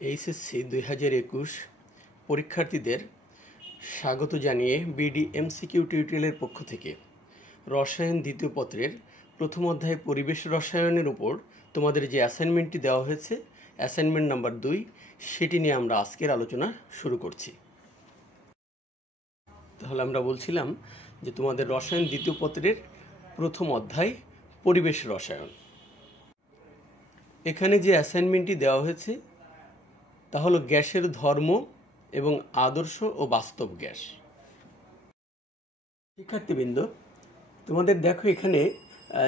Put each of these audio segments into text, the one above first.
HSC 2021 পরীক্ষার্থীদের স্বাগত জানিয়ে বিডি এমসিকিউ টিউটোরিয়ালের পক্ষ থেকে রসায়ন দ্বিতীয় পত্রের প্রথম অধ্যায় পরিবেশ রসায়নের উপর তোমাদের যে অ্যাসাইনমেন্টটি দেওয়া হয়েছে, অ্যাসাইনমেন্ট নাম্বার 2, সেটি নিয়ে আমরা আজকের আলোচনা শুরু করছি। তাহলে আমরা বলছিলাম যে তোমাদের রসায়ন দ্বিতীয় পত্রের প্রথম অধ্যায় পরিবেশ রসায়ন। এখানে যে অ্যাসাইনমেন্টটি দেওয়া হয়েছে তা হলো গ্যাসের ধর্ম এবং আদর্শ ও বাস্তব গ্যাস। শিক্ষার্থীবৃন্দ, তোমাদের দেখো এখানে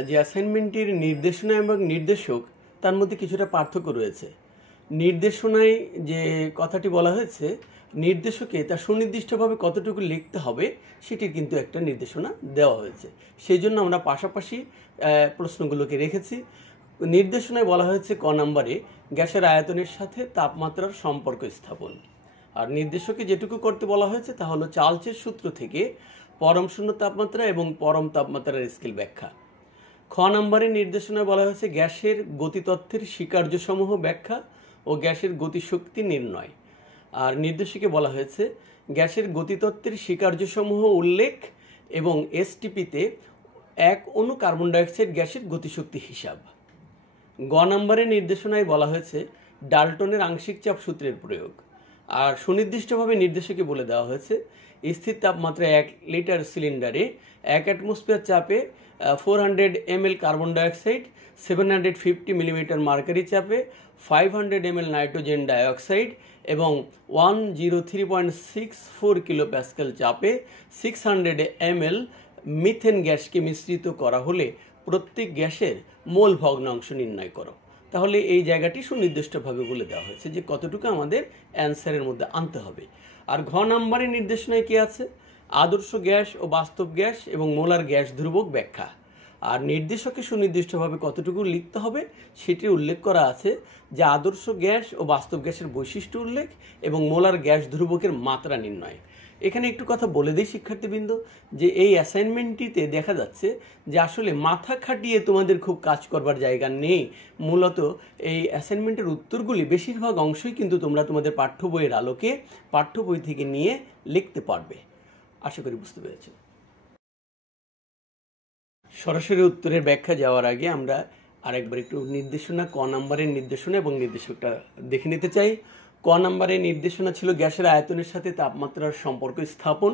যে অ্যাসাইনমেন্টটির নির্দেশনা এবং নির্দেশক তার মধ্যে কিছুটা পার্থক্য রয়েছে। নির্দেশনায় যে কথাটি বলা হয়েছে, নির্দেশকে তা সুনির্দিষ্টভাবে কতটুকু লিখতে হবে সেটির কিন্তু একটা নির্দেশনা দেওয়া হয়েছে। সেই জন্য আমরা পাশাপাশি প্রশ্নগুলোকে রেখেছি। নির্দেশনায় বলা হয়েছে ক নম্বরে গ্যাসের আয়তনের সাথে তাপমাত্রার সম্পর্ক স্থাপন, আর নির্দেশকে যেটুকু করতে বলা হয়েছে তা হলো চার্লসের সূত্র থেকে পরম শূন্য তাপমাত্রা এবং পরম তাপমাত্রার স্কেল ব্যাখ্যা। খ নম্বরের নির্দেশনায় বলা হয়েছে গ্যাসের গতিতত্ত্বের স্বীকার্যসমূহ ব্যাখ্যা ও গ্যাসের গতিশক্তি নির্ণয়, আর নির্দেশকে বলা হয়েছে গ্যাসের গতিতত্ত্বের স্বীকার্যসমূহ উল্লেখ এবং এসটিপিতে 1 অণু কার্বন ডাইঅক্সাইড গ্যাসের গতিশক্তি হিসাব। গ নম্বরের নির্দেশনায় বলা হয়েছে ডাল্টনের আংশিক চাপ সূত্রের প্রয়োগ, আর সুনির্দিষ্টভাবে নির্দেশকে বলে দেওয়া হয়েছে স্থির তাপমাত্রায় 1 লিটার সিলিন্ডারে 1 অ্যাটমসফিয়ার চাপে 400 ml carbon dioxide, 750 millimetre mercury চাপে 500 ml নাইট্রোজেন ডাইঅক্সাইড এবং 103.64 কিলো প্যাসকেল চাপে 600 ml মিথেন গ্যাসকে মিশ্রিত করা হলে প্রত্যেক গ্যাসের মোল ভগ্নাংশ নির্ণয় করো। তাহলে এই জায়গাটি সুনির্দিষ্টভাবে বলে দেওয়া হয়েছে যে কতটুকু আমাদের অ্যান্সারের মধ্যে আনতে হবে। আর ঘ নম্বরের নির্দেশনায় কি আছে? আদর্শ গ্যাস ও বাস্তব গ্যাস এবং মোলার গ্যাস ধ্রুবক ব্যাখ্যা। আর নির্দেশকে সুনির্দিষ্টভাবে কতটুকু লিখতে হবে সেটি উল্লেখ করা আছে যে আদর্শ গ্যাস ও বাস্তব গ্যাসের বৈশিষ্ট্য উল্লেখ এবং মোলার গ্যাস ধ্রুবকের মাত্রা নির্ণয়। এখানে একটু কথা বলে দিই শিক্ষার্থীবৃন্দ, যে এই অ্যাসাইনমেন্টটিতে দেখা যাচ্ছে যে আসলে মাথা খাটিয়ে তোমাদের খুব কাজ করবার জায়গা নেই। মূলত এই অ্যাসাইনমেন্টের উত্তরগুলি বেশিরভাগ অংশই কিন্তু তোমরা তোমাদের পাঠ্য বইয়ের আলোকে পাঠ্য বই থেকে নিয়ে লিখতে পারবে। আশা করি বুঝতে পেরেছ। সরাসরি উত্তরের ব্যাখ্যা যাওয়ার আগে আমরা আরেকবার একটু নির্দেশনা, ক নম্বরের নির্দেশনা এবং নির্দেশকটা দেখে নিতে চাই। ক নম্বরের নির্দেশনা ছিল গ্যাসের আয়তনের সাথে তাপমাত্রার সম্পর্ক স্থাপন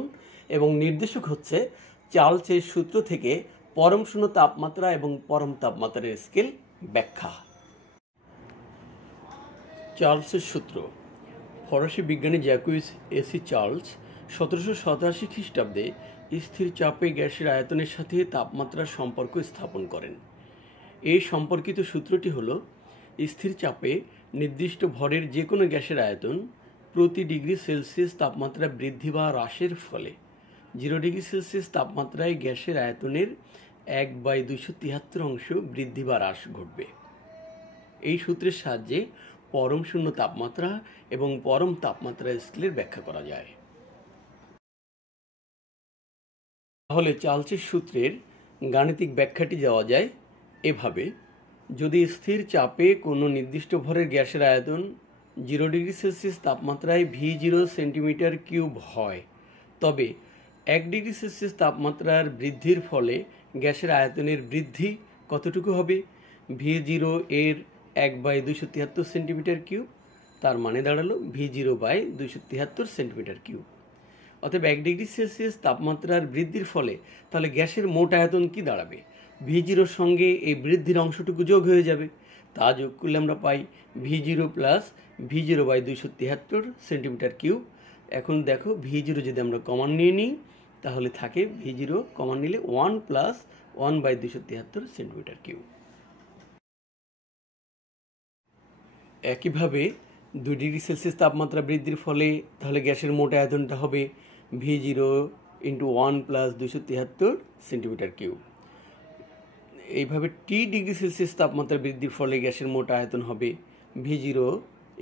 এবং নির্দেশক হচ্ছে চার্লসের সূত্র থেকে পরম শূন্য তাপমাত্রা এবং পরম তাপমাত্রার স্কেল ব্যাখ্যা। চার্লসের সূত্র। ফরাসি বিজ্ঞানী জ্যাকুইস এসি চার্লস 1787 খ্রিস্টাব্দে স্থির চাপে গ্যাসের আয়তনের সাথে তাপমাত্রার সম্পর্ক স্থাপন করেন। এই সম্পর্কিত সূত্রটি হলো স্থির চাপে নির্দিষ্ট ভরের যে কোনো গ্যাসের আয়তন প্রতি ডিগ্রি সেলসিয়াস তাপমাত্রা বৃদ্ধি বা হ্রাসের ফলে 0 ডিগ্রি সেলসিয়াস তাপমাত্রায় গ্যাসের আয়তনের 1/273 অংশ বৃদ্ধি বা হ্রাস ঘটবে। এই সূত্রের সাহায্যে পরম শূন্য তাপমাত্রা এবং পরম তাপমাত্রা স্কেলের ব্যাখ্যা করা যায়। তাহলে চার্লসের সূত্রের গাণিতিক ব্যাখ্যাটি দেওয়া যায় এভাবে: যদি স্থির চাপে কোনো নির্দিষ্ট ভরের গ্যাসের আয়তন 0 ডিগ্রি সেলসিয়াস তাপমাত্রায় V0 সেন্টিমিটার কিউব হয়, তবে 1 ডিগ্রি সেলসিয়াস তাপমাত্রার বৃদ্ধির ফলে গ্যাসের আয়তনের বৃদ্ধি কতটুকু হবে? V0 এর 1/273 সেন্টিমিটার কিউব, তার মানে দাঁড়ালো V0/273 সেন্টিমিটার কিউব। অতএব 1 ডিগ্রি সেলসিয়াস তাপমাত্রার বৃদ্ধির ফলে তাহলে গ্যাসের মোট আয়তন কি দাঁড়াবে? V0 সঙ্গে এই বৃদ্ধির অংশটুকু যোগ হয়ে যাবে, তা যোগ করলে আমরা পাই V0 plus V0/273 centimetre cube. এখন দেখো V0 যদি আমরা কমন নিয়ে নিই তাহলে থাকে V0 কমন নিলে 1 প্লাস 1/273 সেন্টিমিটার কিউব। একইভাবে 2 ডিগ্রি সেলসিয়াস তাপমাত্রা বৃদ্ধির ফলে তাহলে গ্যাসের মোট আয়তনটা হবে V0 into 1 plus 273 centimetre cube. এইভাবে T ডিগ্রি সেলসিয়াস তাপমাত্রা বৃদ্ধির ফলে গ্যাসের মোট আয়তন হবে V0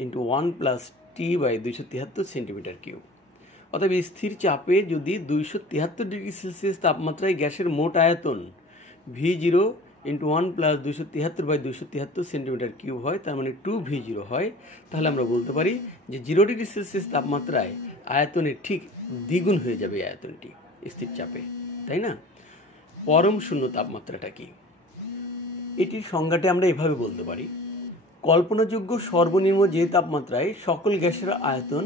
into 1 plus T/273 centimetre cube. অতএব স্থির চাপে যদি 273 ডিগ্রি সেলসিয়াস তাপমাত্রায় গ্যাসের মোট আয়তন V0 into 1 plus 273/273 centimetre cube হয়, তার মানে 2v0 হয়। তাহলে আমরা বলতে পারি যে 0 ডিগ্রি সেলসিয়াস তাপমাত্রায় আয়তনের ঠিক দ্বিগুণ হয়ে যাবে এই আয়তনটি স্থির চাপে, তাই না? পরম শূন্য তাপমাত্রাটা কি? এটির সংজ্ঞাটি আমরা এভাবে বলতে পারি, কল্পনাযোগ্য সর্বনিম্ন যে তাপমাত্রায় সকল গ্যাসের আয়তন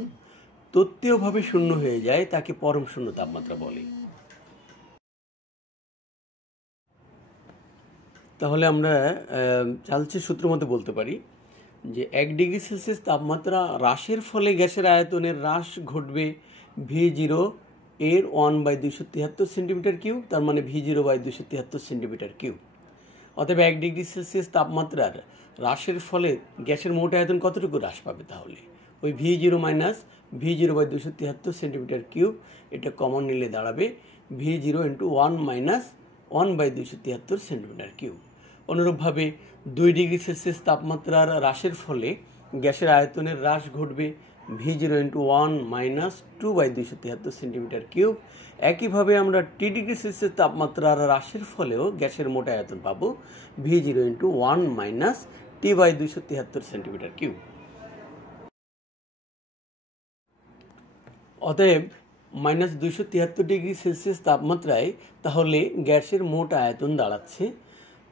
তত্ত্বীয়ভাবে শূন্য হয়ে যায় তাকে পরম শূন্য তাপমাত্রা বলে। তাহলে আমরা চালচের সূত্র মতে বলতে পারি যে 1 ডিগ্রি সেলসিয়াস তাপমাত্রা হ্রাসের ফলে গ্যাসের আয়তনের হ্রাস ঘটবে V0 এর 1/273 সেন্টিমিটার কিউব, তার মানে V0/273 সেন্টিমিটার কিউব। অতএব 1 ডিগ্রি সেলসিয়াস তাপমাত্রার হ্রাসের ফলে গ্যাসের মোট আয়তন কতটুকু হ্রাস পাবে? তাহলে ওই V0 minus V0/273 centimetre cube, এটা কমন নিলে দাঁড়াবে V0 into 1 minus 1/273 centimetre cube. অনুরূপভাবে 2 ডিগ্রি সেলসিয়াস তাপমাত্রার হ্রাসের ফলে গ্যাসের আয়তনের হ্রাস ঘটবে V0 into 1 minus 2/273 centimetre cube. একইভাবে আমরা T ডিগ্রি সেলসিয়াস তাপমাত্রার হ্রাসের ফলেও গ্যাসের মোট আয়তন পাবো V0 into 1 minus T/273 centimetre cube. অতএব মাইনাস 273 ডিগ্রি সেলসিয়াস তাপমাত্রায় তাহলে গ্যাসের মোট আয়তন দাঁড়াচ্ছে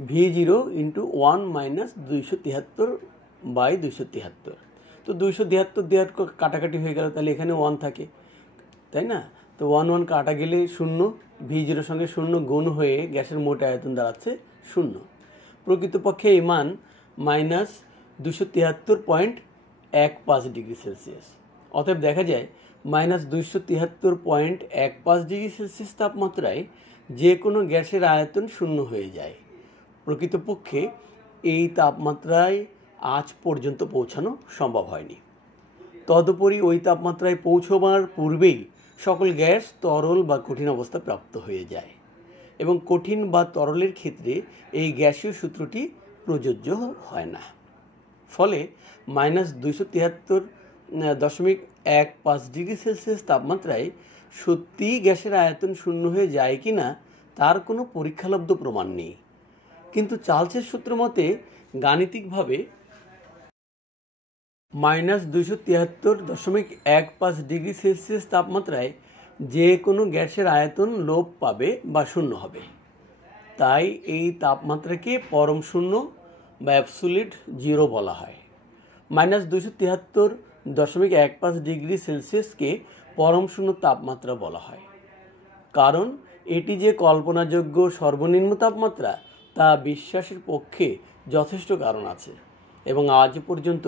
V0 ইন্টু 1 মাইনাস 273/273। তো 273 দেওয়ার কাটাকাটি হয়ে গেল, তাহলে এখানে 1 থাকে, তাই না? তো 1 কাটা গেলে 0, V0 সঙ্গে 0 গুণ হয়ে গ্যাসের মোট আয়তন দাঁড়াচ্ছে 0। প্রকৃতপক্ষে এই মান মাইনাস 273.15 ডিগ্রি সেলসিয়াস। অতএব দেখা যায় মাইনাস 273.15 ডিগ্রি সেলসিয়াস তাপমাত্রায় যে কোনো গ্যাসের আয়তন 0 হয়ে যায়। প্রকৃতপক্ষে এই তাপমাত্রায় আজ পর্যন্ত পৌঁছানো সম্ভব হয়নি। তদুপরি ওই তাপমাত্রায় পৌঁছবার পূর্বেই সকল গ্যাস তরল বা কঠিন অবস্থা প্রাপ্ত হয়ে যায় এবং কঠিন বা তরলের ক্ষেত্রে এই গ্যাসীয় সূত্রটি প্রযোজ্য হয় না। ফলে মাইনাস 273.15 ডিগ্রি সেলসিয়াস তাপমাত্রায় সত্যিই গ্যাসের আয়তন 0 হয়ে যায় কি না তার কোনো পরীক্ষালব্ধ প্রমাণ নেই। কিন্তু চার্লসের সূত্র মতে গাণিতিকভাবে মাইনাস 273.15 ডিগ্রি সেলসিয়াস তাপমাত্রায় যে কোনো গ্যাসের আয়তন লোপ পাবে বা শূন্য হবে। তাই এই তাপমাত্রাকে পরম শূন্য বা অ্যাবসোলিউট জিরো বলা হয়। মাইনাস 273.15 ডিগ্রি সেলসিয়াসকে পরম শূন্য তাপমাত্রা বলা হয়, কারণ এটি যে কল্পনাযোগ্য সর্বনিম্ন তাপমাত্রা তা বিশ্বাসের পক্ষে যথেষ্ট কারণ আছে এবং আজ পর্যন্ত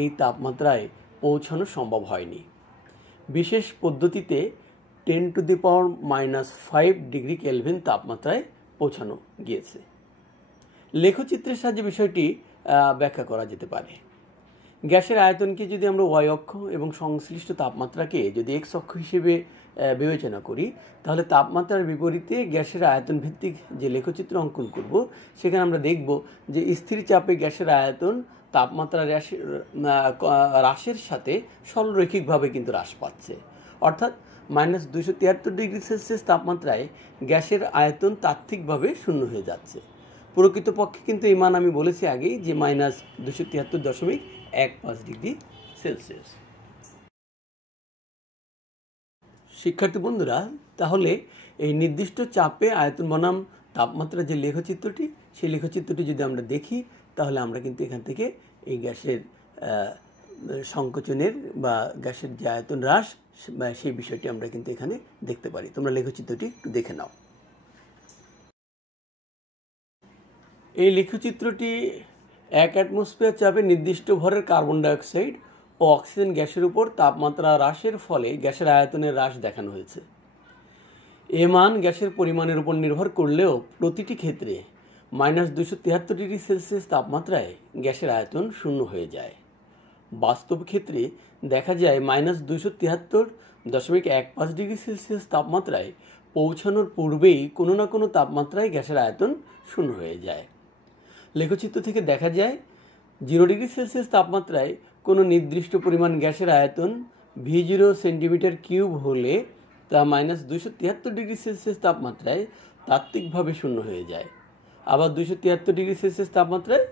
এই তাপমাত্রায় পৌঁছানো সম্ভব হয়নি। বিশেষ পদ্ধতিতে 10⁻⁻5 ডিগ্রি কেলভিন তাপমাত্রায় পৌঁছানো গিয়েছে। লেখচিত্রের সাহায্যে বিষয়টি ব্যাখ্যা করা যেতে পারে। গ্যাসের আয়তনকে যদি আমরা ওয়াই অক্ষ এবং সংশ্লিষ্ট তাপমাত্রাকে যদি এক্স অক্ষ হিসেবে বিবেচনা করি, তাহলে তাপমাত্রার বিপরীতে গ্যাসের আয়তন ভিত্তিক যে লেখচিত্র অঙ্কন করব সেখানে আমরা দেখব যে স্থির চাপে গ্যাসের আয়তন তাপমাত্রা হ্রাসের সাথে সরলরৈখিকভাবে কিন্তু হ্রাস পাচ্ছে। অর্থাৎ মাইনাস 273 ডিগ্রি সেলসিয়াস তাপমাত্রায় গ্যাসের আয়তন তাত্ত্বিকভাবে শূন্য হয়ে যাচ্ছে। প্রকৃতপক্ষে কিন্তু এই মান আমি বলেছি আগেই যে মাইনাস 273.15 ডিগ্রি সেলসিয়াস। শিক্ষার্থী বন্ধুরা, তাহলে এই নির্দিষ্ট চাপে আয়তন বনাম তাপমাত্রার যে লেখচিত্রটি, সেই লেখচিত্রটি যদি আমরা দেখি তাহলে আমরা কিন্তু এখান থেকে এই গ্যাসের সংকোচনের বা গ্যাসের যে আয়তন হ্রাস সেই বিষয়টি আমরা কিন্তু এখানে দেখতে পারি। তোমরা লেখচিত্রটি একটু দেখে নাও। এই লেখচিত্রটি 1 অ্যাটমসফিয়ার চাপে নির্দিষ্ট ভরের কার্বন ডাইঅক্সাইড ও অক্সিজেন গ্যাসের উপর তাপমাত্রা হ্রাসের ফলে গ্যাসের আয়তনের হ্রাস দেখানো হয়েছে। এ মান গ্যাসের পরিমাণের উপর নির্ভর করলেও প্রতিটি ক্ষেত্রে মাইনাস 273 ডিগ্রি সেলসিয়াস তাপমাত্রায় গ্যাসের আয়তন শূন্য হয়ে যায়। বাস্তব ক্ষেত্রে দেখা যায় মাইনাস 273.15 ডিগ্রি সেলসিয়াস তাপমাত্রায় পৌঁছানোর পূর্বেই কোনো না কোনো তাপমাত্রায় গ্যাসের আয়তন শূন্য হয়ে যায়। লেখচিত্র থেকে দেখা যায় 0 ডিগ্রি সেলসিয়াস তাপমাত্রায় কোনো নির্দিষ্ট পরিমাণ গ্যাসের আয়তন V0 সেন্টিমিটার কিউব হলে তা মাইনাস 273 ডিগ্রি সেলসিয়াস তাপমাত্রায় তাত্ত্বিকভাবে শূন্য হয়ে যায়। আবার 273 ডিগ্রি সেলসিয়াস তাপমাত্রায়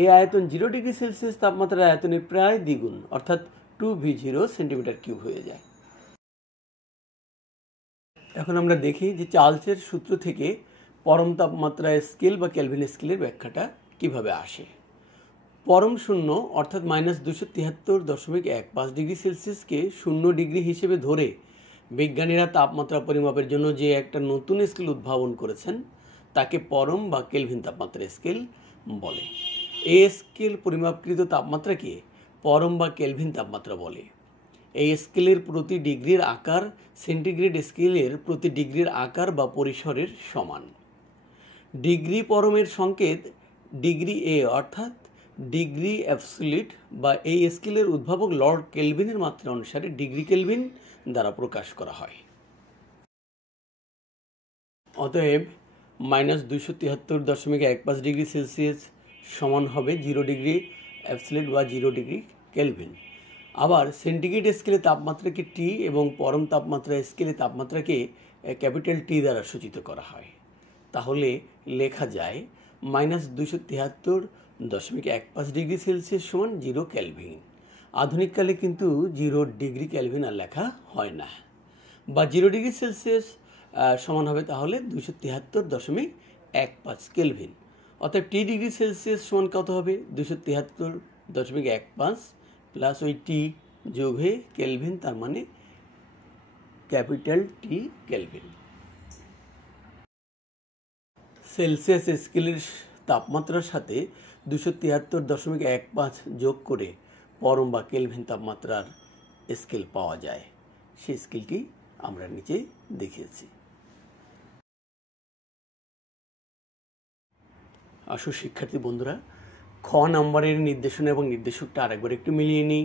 এই আয়তন 0 ডিগ্রি সেলসিয়াস তাপমাত্রার আয়তনের প্রায় দ্বিগুণ অর্থাৎ 2V0 সেন্টিমিটার কিউব হয়ে যায়। এখন আমরা দেখি যে চার্লসের সূত্র থেকে পরম তাপমাত্রা স্কেল বা কেলভিন স্কেলের ব্যাখ্যাটা কিভাবে আসে। পরম শূন্য অর্থাৎ -273.15 ডিগ্রি সেলসিয়াসকে 0 ডিগ্রি হিসেবে ধরে বিজ্ঞানীরা তাপমাত্রা পরিমাপের জন্য যে একটা নতুন স্কেল উদ্ভাবন করেছেন তাকে পরম বা কেলভিন তাপমাত্রা স্কেল বলে। এই স্কেল পরিমাপকৃত তাপমাত্রাকে পরম বা কেলভিন তাপমাত্রা বলে। এই স্কেলের প্রতি ডিগ্রির আকার সেন্টিগ্রেড স্কেলের প্রতি ডিগ্রির আকার বা পরিসরের সমান। ডিগ্রি পরমের সংকেত ডিগ্রি এ অর্থাৎ ডিগ্রি অ্যাবসলিউট বা এই স্কেলের উদ্ভাবক লর্ড কেলভিনের মাত্রা অনুসারে ডিগ্রি কেলভিন দ্বারা প্রকাশ করা হয়। অতএব -273.15 ডিগ্রি সেলসিয়াস সমান হবে 0 ডিগ্রি অ্যাবসলিউট বা 0 ডিগ্রি কেলভিন। আবার সেন্টিগ্রেড স্কেলে তাপমাত্রাকে টি এবং পরম তাপমাত্রা স্কেলে তাপমাত্রাকে ক্যাপিটাল টি দ্বারা সূচিত করা হয়। তাহলে লেখা যায় -273.15 ডিগ্রি সেলসিয়াস সমান 0 কেলভিন। আধুনিককালে কিন্তু 0 ডিগ্রি কেলভিন আর লেখা হয় না, বা 0 ডিগ্রি সেলসিয়াস সমান হবে তাহলে 273.15 কেলভিন। অর্থাৎ টি ডিগ্রি সেলসিয়াস সমান কত হবে? 273.15 প্লাস ওই টি যোগ হয়ে কেলভিন, তার মানে ক্যাপিটাল টি কেলভিন। সেলসিয়াস স্কেলের তাপমাত্রার সাথে 273.15 যোগ করে পরম বা কেলভিন তাপমাত্রার স্কেল পাওয়া যায়। সেই স্কেলটি আমরা নিচে দেখিয়েছি। আসো শিক্ষার্থী বন্ধুরা, খ নম্বরের নির্দেশনা এবং নির্দেশকটা আরেকবার একটু মিলিয়ে নিই।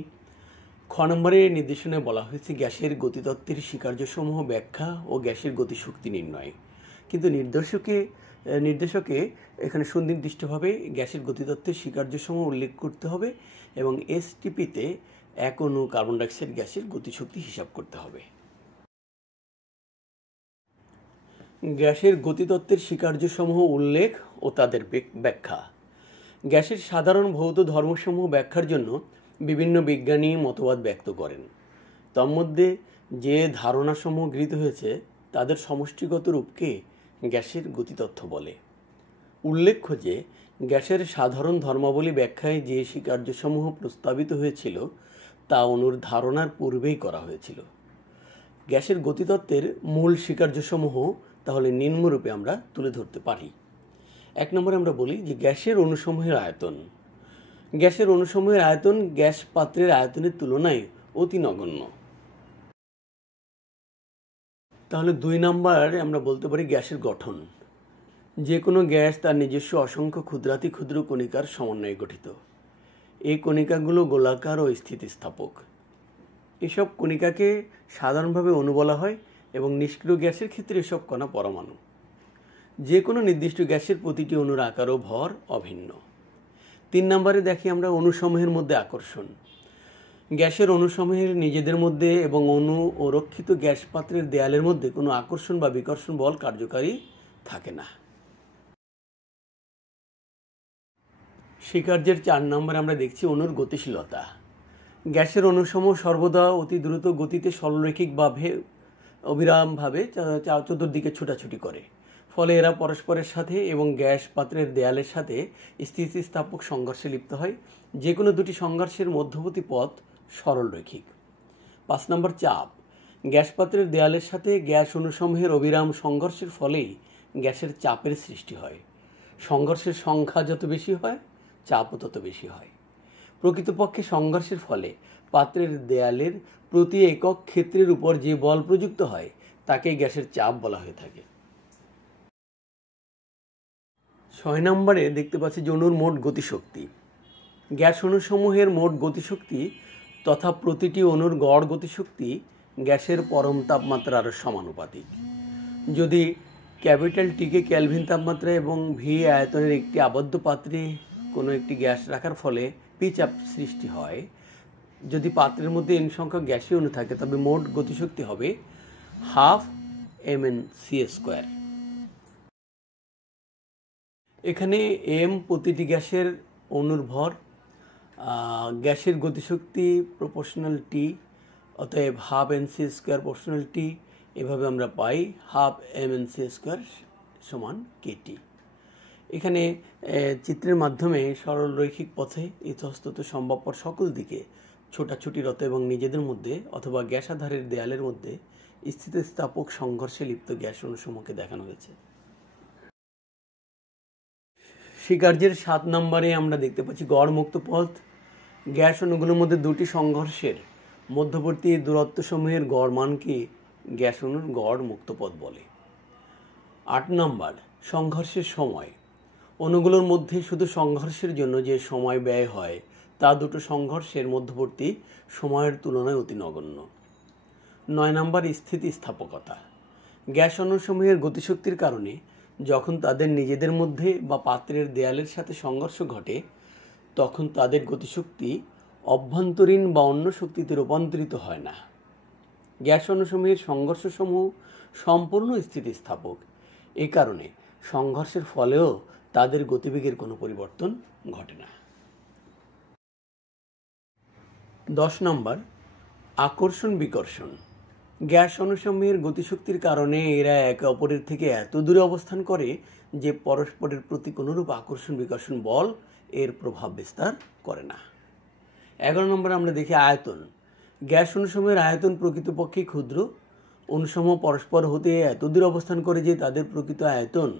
খ নম্বরের নির্দেশনায় বলা হয়েছে গ্যাসের গতিতত্ত্বের স্বীকার্যসমূহ ব্যাখ্যা ও গ্যাসের গতিশক্তি নির্ণয়। কিন্তু নির্দেশকে এখানে সুনির্দিষ্টভাবে গ্যাসের গতিতত্ত্বের স্বীকার্যসমূহ উল্লেখ করতে হবে এবং এসটিপিতে 1 অণু কার্বন ডাইঅক্সাইড গ্যাসের গতিশক্তি হিসাব করতে হবে। গ্যাসের গতিতত্ত্বের স্বীকার্যসমূহ উল্লেখ ও তাদের ব্যাখ্যা। গ্যাসের সাধারণ ভৌত ধর্মসমূহ ব্যাখ্যার জন্য বিভিন্ন বিজ্ঞানী মতবাদ ব্যক্ত করেন। তন্মধ্যে যে ধারণাসমূহ গৃহীত হয়েছে তাদের সমষ্টিগত রূপকে গ্যাসের গতিতত্ত্ব বলে। উল্লেখ্য যে গ্যাসের সাধারণ ধর্মাবলী ব্যাখ্যায় যে স্বীকার্যসমূহ প্রস্তাবিত হয়েছিল তা অণুর ধারণার পূর্বেই করা হয়েছিল। গ্যাসের গতিতত্ত্বের মূল স্বীকার্যসমূহ তাহলে নিম্নরূপে আমরা তুলে ধরতে পারি। 1 নম্বরে আমরা বলি যে গ্যাসের অণুসমূহের আয়তন। গ্যাসের অণুসমূহের আয়তন গ্যাস পাত্রের আয়তনের তুলনায় অতি নগণ্য। তাহলে 2 নম্বরে আমরা বলতে পারি গ্যাসের গঠন। যে কোনো গ্যাস তার নিজস্ব অসংখ্য ক্ষুদ্রাতি ক্ষুদ্র কণিকার সমন্বয়ে গঠিত। এই কণিকাগুলো গোলাকার ও স্থিতিস্থাপক। এসব কণিকাকে সাধারণভাবে অণু বলা হয় এবং নিষ্ক্রিয় গ্যাসের ক্ষেত্রে এসব কণা পরমাণু। যে কোনো নির্দিষ্ট গ্যাসের প্রতিটি অণুর আকার ও ভর অভিন্ন। 3 নম্বরে দেখি আমরা অণুসমূহের মধ্যে আকর্ষণ। গ্যাসের অণুসমূহের নিজেদের মধ্যে এবং অণু ও রক্ষিত গ্যাস পাত্রের দেয়ালের মধ্যে কোনো আকর্ষণ বা বিকর্ষণ বল কার্যকারী থাকে না। স্বীকার্যের 4 নম্বরে আমরা দেখছি অণুর গতিশীলতা। গ্যাসের অণুসমূহ সর্বদা অতি দ্রুত গতিতে সরলরৈখিকভাবে অবিরামভাবে চতুর্দিকে ছোটাছুটি করে। ফলে এরা পরস্পরের সাথে এবং গ্যাস পাত্রের দেয়ালের সাথে স্থিতিস্থাপক সংঘর্ষে লিপ্ত হয়। যে কোনো দুটি সংঘর্ষের মধ্যবর্তী পথ সরলরৈখিক। 5 নম্বর চাপ। গ্যাস পাত্রের দেয়ালের সাথে গ্যাস অণুসমূহের অবিরাম সংঘর্ষের ফলেই গ্যাসের চাপের সৃষ্টি হয়। সংঘর্ষের সংখ্যা যত বেশি হয় চাপও তত বেশি হয়। প্রকৃতপক্ষে সংঘর্ষের ফলে পাত্রের দেয়ালের প্রতি একক ক্ষেত্রের উপর যে বল প্রযুক্ত হয় তাকে গ্যাসের চাপ বলা হয়ে থাকে। 6 নম্বরে দেখতে পাচ্ছি যে অণুর মোট গতিশক্তি। গ্যাস অণুসমূহের মোট গতিশক্তি তথা প্রতিটি অণুর গড় গতিশক্তি গ্যাসের পরম তাপমাত্রার সমানুপাতিক। যদি ক্যাপিটাল টিকে কেলভিন তাপমাত্রা এবং ভি আয়তনের একটি আবদ্ধ পাত্রে কোনো একটি গ্যাস রাখার ফলে পি চাপ সৃষ্টি হয়, যদি পাত্রের মধ্যে এন সংখ্যক গ্যাসীয় অণু থাকে তবে মোট গতিশক্তি হবে 12 mN/c²। এখানে এম প্রতিটি গ্যাসের অণুর ভর, গ্যাসের গতিশক্তি প্রপোর্শনাল টি, অতএব হাফ এনসি স্কোয়ার প্রপোর্শনাল টি, এভাবে আমরা পাই হাফ এম এনসি স্কোয়ার সমান কেটি। এখানে চিত্রের মাধ্যমে সরল রৈখিক পথে ইতস্তত সম্ভবপর সকল দিকে ছোটাছুটিরত এবং নিজেদের মধ্যে অথবা গ্যাস আধারের দেয়ালের মধ্যে স্থিতিস্থাপক সংঘর্ষে লিপ্ত গ্যাস অণুসমূহকে দেখানো হয়েছে। স্বীকার্যের 7 নম্বরে আমরা দেখতে পাচ্ছি গড় মুক্ত পথ। গ্যাস অণুগুলোর মধ্যে দুটি সংঘর্ষের মধ্যবর্তী দূরত্ব সমূহের গড় মানকে গ্যাস অণুর গড় মুক্ত পথ বলে। 8 নম্বর সংঘর্ষের সময়। অণুগুলোর মধ্যে শুধু সংঘর্ষের জন্য যে সময় ব্যয় হয় তা দুটো সংঘর্ষের মধ্যবর্তী সময়ের তুলনায় অতি নগণ্য। 9 নম্বর স্থিতিস্থাপকতা। গ্যাস অণুসমূহের গতিশক্তির কারণে যখন তাদের নিজেদের মধ্যে বা পাত্রের দেয়ালের সাথে সংঘর্ষ ঘটে তখন তাদের গতিশক্তি অভ্যন্তরীণ বা অন্য শক্তিতে রূপান্তরিত হয় না। গ্যাস অণুসমূহের সংঘর্ষসমূহ সম্পূর্ণ স্থিতিস্থাপক। এ কারণে সংঘর্ষের ফলেও তাদের গতিবেগের কোনো পরিবর্তন ঘটে না। 10 নম্বর আকর্ষণ বিকর্ষণ। গ্যাস অণুসমূহের গতিশক্তির কারণে এরা একে অপরের থেকে এত দূরে অবস্থান করে যে পরস্পরের প্রতি কোনোরূপ আকর্ষণ বিকর্ষণ বল এর প্রভাব বিস্তার করে না। 11 নম্বর আমরা দেখি আয়তন। গ্যাস অণুসমূহের আয়তন প্রকৃতপক্ষে ক্ষুদ্র। অণুসমূহ পরস্পর হতে এত দূরে অবস্থান করে যে তাদের প্রকৃত আয়তন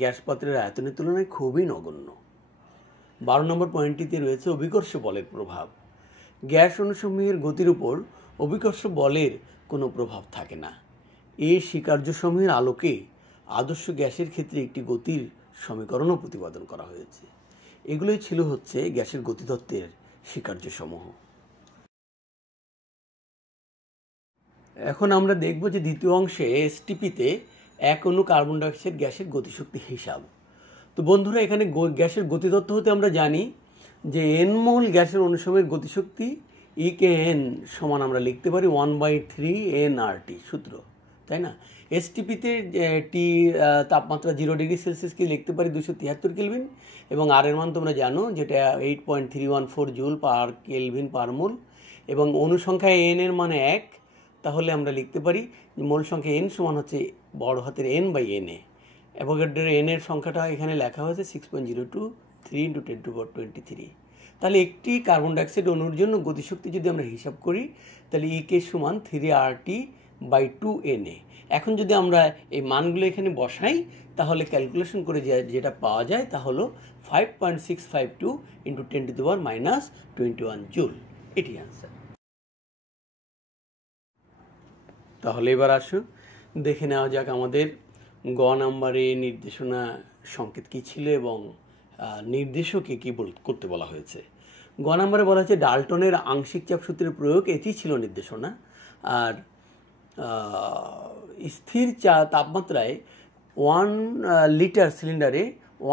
গ্যাস পাত্রের আয়তনের তুলনায় খুবই নগণ্য। 12 নম্বর পয়েন্টটিতে রয়েছে অভিকর্ষ বলের প্রভাব। গ্যাস অণুসমূহের গতির উপর অভিকর্ষ বলের কোনো প্রভাব থাকে না। এই স্বীকার্যসমূহের আলোকে আদর্শ গ্যাসের ক্ষেত্রে একটি গতির সমীকরণও প্রতিপাদন করা হয়েছে। এগুলোই ছিল গ্যাসের গতিতত্ত্বের স্বীকার্যসমূহ। এখন আমরা দেখব যে দ্বিতীয় অংশে এসটিপিতে এক অণু কার্বন ডাইঅক্সাইড গ্যাসের গতিশক্তি হিসাব। তো বন্ধুরা, এখানে গ্যাসের গতিতত্ত্ব হতে আমরা জানি যে এন মোল গ্যাসের অণুসমূহের গতিশক্তি ইকেএন সমান আমরা লিখতে পারি 1/3 nRT সূত্র, তাই না? এসটিপিতে টি তাপমাত্রা 0 ডিগ্রি সেলসিয়াসকে লিখতে পারি 273 কেলভিন এবং আর এর মান তোমরা জানো যেটা 8.314 জুল পার কেলভিন পার মোল এবং অনুসংখ্যা এন এর মানে 1, তাহলে আমরা লিখতে পারি মোল সংখ্যা এন সমান বড় হাতের এন বাই এন এ। অ্যাভোগাড্রোর এন এর সংখ্যাটা এখানে লেখা হয়েছে 6.023 × 10⁻23। তাহলে একটি কার্বন ডাইঅক্সাইড অণুর জন্য গতিশক্তি যদি আমরা হিসাব করি তাহলে ইকে সমান 3RT/2Na। এখন যদি আমরা এই মানগুলো এখানে বসাই তাহলে ক্যালকুলেশন করে যেটা পাওয়া যায় তা হলো 5.652 × 10⁻21 জুল। এটি আনসার। তাহলে এবার আসুন দেখে নেওয়া যাক আমাদের গ নম্বরে নির্দেশনা সংকেত কী ছিল এবং নির্দেশকে কী করতে বলা হয়েছে। গ নম্বরে বলা হয়েছে ডাল্টনের আংশিক চাপ সূত্রের প্রয়োগ, এটি ছিল নির্দেশনা। আর স্থির তাপমাত্রায় 1 লিটার সিলিন্ডারে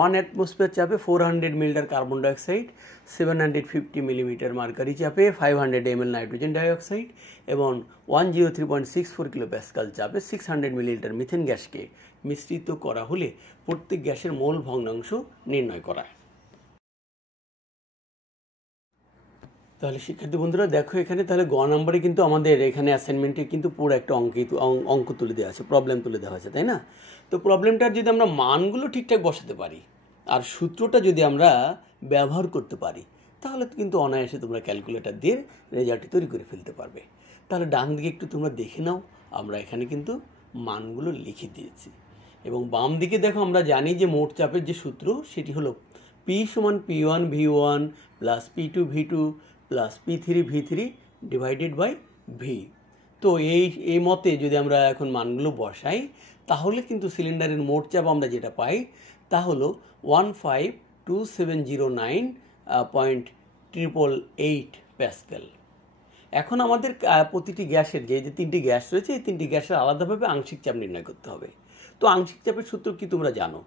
1 অ্যাটমসফিয়ার চাপে 400 millilitre carbon dioxide, 750 millimetre mercury চাপে 500 ml নাইট্রোজেন ডাইঅক্সাইড এবং 103.64 কিলো প্যাসকাল চাপে 600 মিলিলিটার মিথেন গ্যাসকে মিশ্রিত করা হলে প্রত্যেক গ্যাসের মোল ভগ্নাংশ নির্ণয় করা। তাহলে শিক্ষার্থী বন্ধুরা দেখো এখানে তাহলে গ নম্বরে কিন্তু আমাদের এখানে অ্যাসাইনমেন্টে কিন্তু পুরো একটা অঙ্ক তুলে দেওয়া আছে, প্রবলেম তুলে দেওয়া হয়েছে, তাই না? তো প্রবলেমটার যদি আমরা মানগুলো ঠিকঠাক বসাতে পারি আর সূত্রটা যদি আমরা ব্যবহার করতে পারি তাহলে কিন্তু অনায়াসে তোমরা ক্যালকুলেটর দিয়ে রেজাল্টটি তৈরি করে ফেলতে পারবে। তাহলে ডান দিকে একটু তোমরা দেখে নাও, আমরা এখানে কিন্তু মানগুলো লিখে দিয়েছি এবং বাম দিকে দেখো আমরা জানি যে মোট চাপের যে সূত্র সেটি হলো P সমান P1 V1 plus P2 V2 plus P3 V3 divided by V। তো এই মতে যদি আমরা এখন মানগুলো বসাই তাহলে কিন্তু সিলিন্ডারের মোট চাপ আমরা যেটা পাই তা হলো 152,709.888 প্যাসকেল। এখন আমাদের প্রতিটি গ্যাসের যে তিনটি গ্যাস রয়েছে এই তিনটি গ্যাসের আলাদাভাবে আংশিক চাপ নির্ণয় করতে হবে। তো আংশিক চাপের সূত্র কি তোমরা জানো,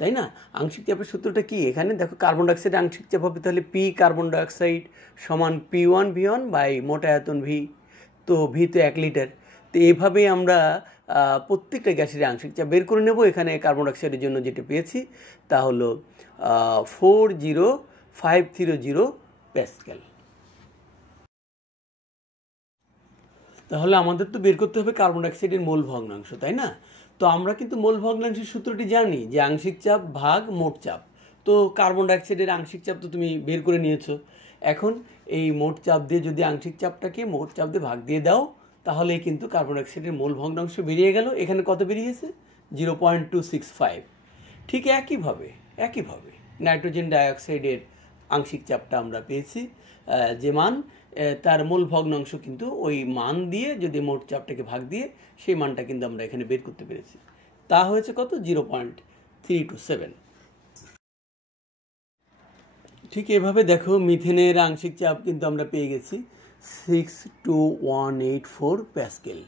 তাই না? আংশিক চাপের সূত্রটা কি? এখানে দেখো কার্বন ডাইঅক্সাইডের আংশিক চাপ হবে তাহলে P কার্বন ডাইঅক্সাইড সমান P1 V1 বাই মোট আয়তন V। তো V তো 1 লিটার। তো এইভাবেই আমরা প্রত্যেকটা গ্যাসের আংশিক চাপ বের করে নেব। এখানে কার্বন ডাইঅক্সাইডের জন্য যেটা পেয়েছি তা হলো 40530 প্যাসকেল। তাহলে আমাদের তো বের করতে হবে কার্বন ডাইঅক্সাইডের মোল ভগ্নাংশ, তাই না? তো আমরা কিন্তু মোল ভগ্নাংশের সূত্রটি জানি যে আংশিক চাপ ভাগ মোট চাপ। তো কার্বন ডাইঅক্সাইডের আংশিক চাপ তো তুমি বের করে নিয়েছো। এখন এই মোট চাপ দিয়ে যদি আংশিক চাপটাকে মোট চাপ দিয়ে ভাগ দিয়ে দাও, তাহলে কিন্তু কার্বন ডাইঅক্সাইডের মোল ভগ্নাংশ বেরিয়ে গেল। এখানে কত বেরিয়েছে? 0.265। ঠিক একইভাবে নাইট্রোজেন ডাইঅক্সাইডের আংশিক চাপটা আমরা পেয়েছি, যে মান তার মূল ভগ্নাংশ কিন্তু ওই মান দিয়ে যদি মোট চাপটাকে ভাগ দিয়ে সেই মানটা কিন্তু আমরা এখানে বের করতে পেরেছি। তা হয়েছে কত? 0.327। ঠিক এভাবে দেখো মিথেনের আংশিক চাপ কিন্তু আমরা পেয়ে গেছি 62184 প্যাসকেল।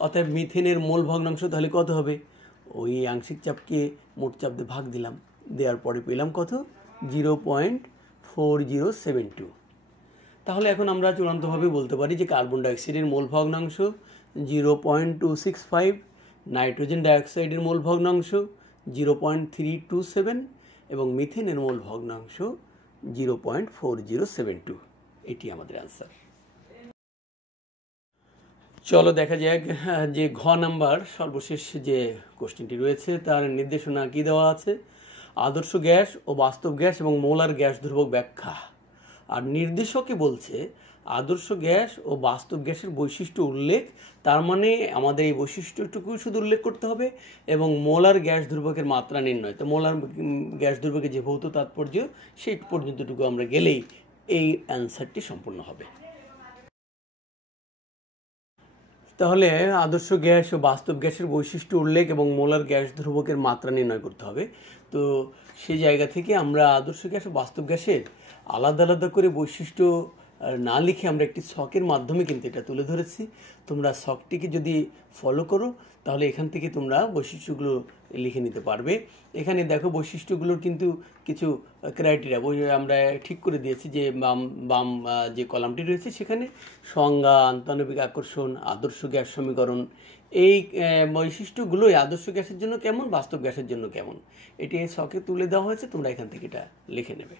অর্থাৎ মিথেনের মোল ভগ্নাংশ তাহলে কত হবে? ওই আংশিক চাপকে মোট চাপ দিয়ে ভাগ দিলাম, দেওয়ার পরে পেলাম কত? 0.4072। তাহলে এখন আমরা চূড়ান্তভাবে বলতে পারি যে কার্বন ডাইঅক্সাইডের মোল ভগ্নাংশ 0.265, নাইট্রোজেন ডাইঅক্সাইডের মোল ভগ্নাংশ 0.327 এবং মিথেনের মোল ভগ্নাংশ 0.4072। এটি আমাদের অ্যান্সার। চলো দেখা যাক যে ঘ নাম্বার সর্বশেষ যে কোশ্চেনটি রয়েছে তার নির্দেশনা কি দেওয়া আছে। আদর্শ গ্যাস ও বাস্তব গ্যাস এবং মোলার গ্যাস ধ্রুবক ব্যাখ্যা। আর নির্দেশকে বলছে আদর্শ গ্যাস ও বাস্তব গ্যাসের বৈশিষ্ট্য উল্লেখ, তার মানে আমাদের এই বৈশিষ্ট্যটুকু শুধু উল্লেখ করতে হবে এবং মোলার গ্যাস ধ্রুবকের মাত্রা নির্ণয়। তো মোলার গ্যাস ধ্রুবকের যে ভৌত তাৎপর্য সেই পর্যন্তটুকু আমরা গেলেই এই অ্যান্সারটি সম্পূর্ণ হবে। তাহলে আদর্শ গ্যাস ও বাস্তব গ্যাসের বৈশিষ্ট্য উল্লেখ এবং মোলার গ্যাস ধ্রুবকের মাত্রা নির্ণয় করতে হবে। তো সেই জায়গা থেকে আমরা আদর্শ গ্যাস ও বাস্তব গ্যাসের আলাদা আলাদা করে বৈশিষ্ট্য না লিখে আমরা একটি ছকের মাধ্যমে কিন্তু এটা তুলে ধরেছি। তোমরা ছকটিকে যদি ফলো করো তাহলে এখান থেকে তোমরা বৈশিষ্ট্যগুলো লিখে নিতে পারবে। এখানে দেখো বৈশিষ্ট্যগুলোর কিন্তু কিছু ক্রাইটেরিয়া আমরা ঠিক করে দিয়েছি, যে বাম যে কলামটি রয়েছে সেখানে সংজ্ঞা, আন্তঃআণবিক আকর্ষণ, আদর্শ গ্যাস সমীকরণ, এই বৈশিষ্ট্যগুলোই আদর্শ গ্যাসের জন্য কেমন, বাস্তব গ্যাসের জন্য কেমন, এটি ছকে তুলে দেওয়া হয়েছে। তোমরা এখান থেকে এটা লিখে নেবে।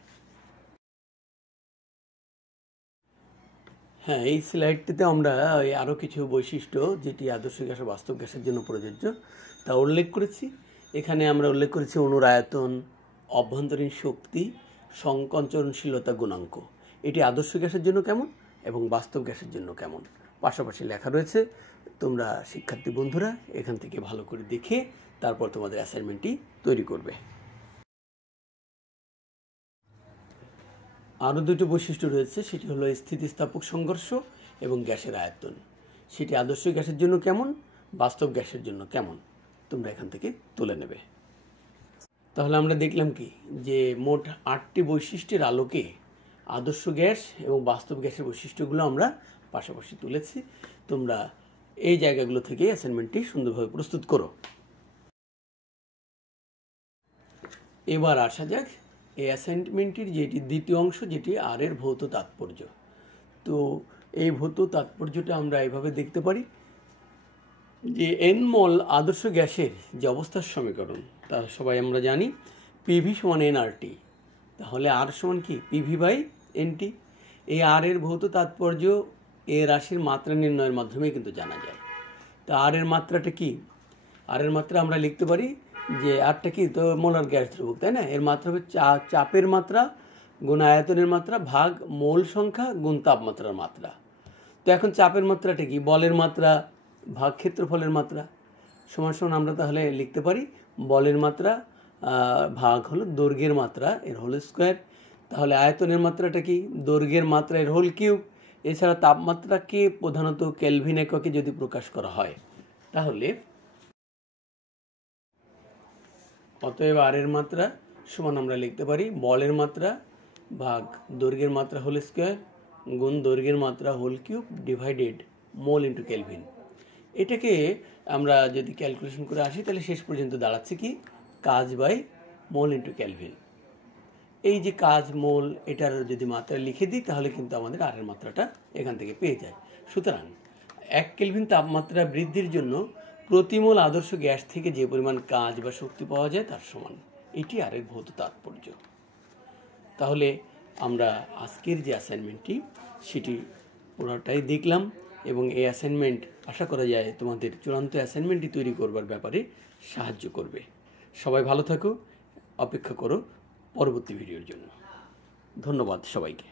হ্যাঁ, এই স্লাইডটিতে আমরা আরও কিছু বৈশিষ্ট্য যেটি আদর্শ গ্যাস ও বাস্তব গ্যাসের জন্য প্রযোজ্য তা উল্লেখ করেছি। এখানে আমরা উল্লেখ করেছি অণুর আয়তন, অভ্যন্তরীণ শক্তি, সংকোচনশীলতা গুণাঙ্ক। এটি আদর্শ গ্যাসের জন্য কেমন এবং বাস্তব গ্যাসের জন্য কেমন পাশাপাশি লেখা রয়েছে। তোমরা শিক্ষার্থী বন্ধুরা এখান থেকে ভালো করে দেখে তারপর তোমাদের অ্যাসাইনমেন্টটি তৈরি করবে। আরও দুটো বৈশিষ্ট্য রয়েছে, সেটি হলো স্থিতিস্থাপক সংঘর্ষ এবং গ্যাসের আয়তন। সেটি আদর্শ গ্যাসের জন্য কেমন, বাস্তব গ্যাসের জন্য কেমন, তোমরা এখান থেকে তুলে নেবে। তাহলে আমরা দেখলাম কি যে মোট 8টি বৈশিষ্ট্যের আলোকে আদর্শ গ্যাস এবং বাস্তব গ্যাসের বৈশিষ্ট্যগুলো আমরা পাশাপাশি তুলেছি। তোমরা এই জায়গাগুলো থেকে অ্যাসাইনমেন্টটি সুন্দরভাবে প্রস্তুত করো। এবার আসা যাক এই অ্যাসাইনমেন্টটির যেটি দ্বিতীয় অংশ, যেটি আর এর ভৌত তাৎপর্য। তো এই ভৌত তাৎপর্যটা আমরা এইভাবে দেখতে পারি যে এন মল আদর্শ গ্যাসের যে অবস্থার সমীকরণ তা সবাই আমরা জানি, পিভি সমান এনআরটি। তাহলে আর সমান কি? PV by NT. এই আর এর ভৌত তাৎপর্য এ রাশির মাত্রা নির্ণয়ের মাধ্যমে কিন্তু জানা যায়। তো আর এর মাত্রাটা কি? আর এর মাত্রা আমরা লিখতে পারি যে আরটা কি, তো মোলার গ্যাস ধ্রুবক, তাই না? এর মাত্রা হবে চাপের মাত্রা গুণ আয়তনের মাত্রা ভাগ মোল সংখ্যা গুণ তাপমাত্রার মাত্রা। তো এখন চাপের মাত্রাটা কি? বলের মাত্রা ভাগ ক্ষেত্রফলের মাত্রা সমান সমান আমরা তাহলে লিখতে পারি বলের মাত্রা ভাগ হলো দৈর্ঘ্যের মাত্রা এর হোল স্কোয়ার। তাহলে আয়তনের মাত্রাটা কি? দৈর্ঘ্যের মাত্রা এর হোল কিউব। এছাড়া তাপমাত্রাকে প্রধানত কেলভিন এককে যদি প্রকাশ করা হয় তাহলে অতএব আর এর মাত্রা সমান আমরা লিখতে পারি বলের মাত্রা ভাগ দৈর্ঘ্যের মাত্রা হোল স্কোয়ার গুণ দৈর্ঘ্যের মাত্রা হোল কিউব ডিভাইডেড মোল ইন্টু কেলভিন। এটাকে আমরা যদি ক্যালকুলেশন করে আসি তাহলে শেষ পর্যন্ত দাঁড়াচ্ছে কি? কাজ বাই মোল ইন্টু কেলভিন। এই যে কাজ মোল এটার যদি মাত্রা লিখে দিই তাহলে কিন্তু আমাদের আর এর মাত্রাটা এখান থেকে পেয়ে যায়। সুতরাং 1 কেলভিন তাপমাত্রা বৃদ্ধির জন্য প্রতি মোল আদর্শ গ্যাস থেকে যে পরিমাণ কাজ বা শক্তি পাওয়া যায় তার সমান। এটি আরেক ভৌত তাৎপর্য। তাহলে আমরা আজকের যে অ্যাসাইনমেন্টটি সেটি পুরোটাই দেখলাম এবং এই অ্যাসাইনমেন্ট আশা করা যায় তোমাদের চূড়ান্ত অ্যাসাইনমেন্টটি তৈরি করবার ব্যাপারে সাহায্য করবে। সবাই ভালো থাকো, অপেক্ষা করো পরবর্তী ভিডিওর জন্য। ধন্যবাদ সবাইকে।